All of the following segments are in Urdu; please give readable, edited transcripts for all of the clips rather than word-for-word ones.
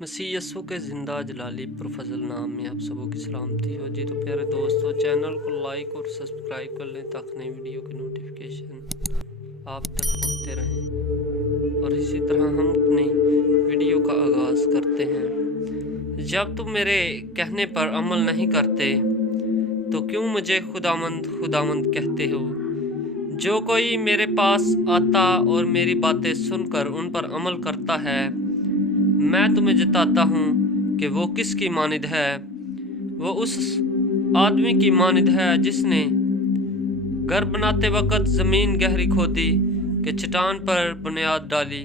مسیح یسوع کے زندہ جلالی پرفضل نام میں آپ سبوں کی سلامتی ہو جی۔ تو پیارے دوستو، چینل کو لائک اور سبسکرائب کر لیں تاکہ نئی ویڈیو کی نوٹیفیکیشن آپ تک پہنچتے رہیں، اور اسی طرح ہم اپنی ویڈیو کا آغاز کرتے ہیں۔ جب تم میرے کہنے پر عمل نہیں کرتے تو کیوں مجھے خداوند خداوند کہتے ہو؟ جو کوئی میرے پاس آتا اور میری باتیں سن کر ان پر عمل کرتا ہے، میں تمہیں جتاتا ہوں کہ وہ کس کی مانند ہے۔ وہ اس آدمی کی مانند ہے جس نے گھر بناتے وقت زمین گہری کھودی کہ چٹان پر بنیاد ڈالی۔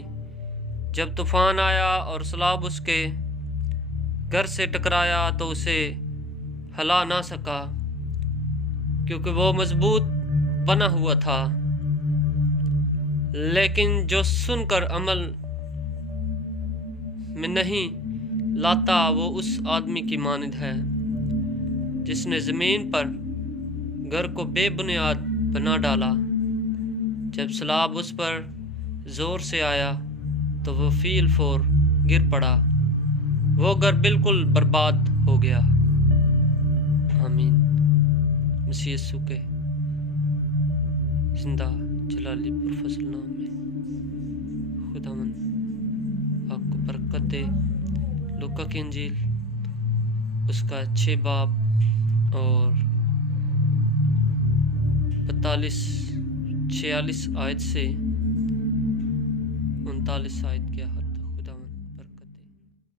جب طوفان آیا اور سیلاب اس کے گھر سے ٹکرایا تو اسے ہلا نہ سکا، کیونکہ وہ مضبوط بنا ہوا تھا۔ لیکن جو سن کر عمل میں نہیں لاتا وہ اس آدمی کی مانند ہے جس نے زمین پر گھر کو بے بنیاد بنا ڈالا۔ جب سیلاب اس پر زور سے آیا تو وہ فی الفور گر پڑا، وہ گھر بالکل برباد ہو گیا۔ آمین۔ مسیح یسوع کے زندہ جلالی پرفضل نام میں خداوند آپ کو برکت دے۔ لوکا کی انجیل اس کا 6 باب اور 46 آیت سے 39 آیت کے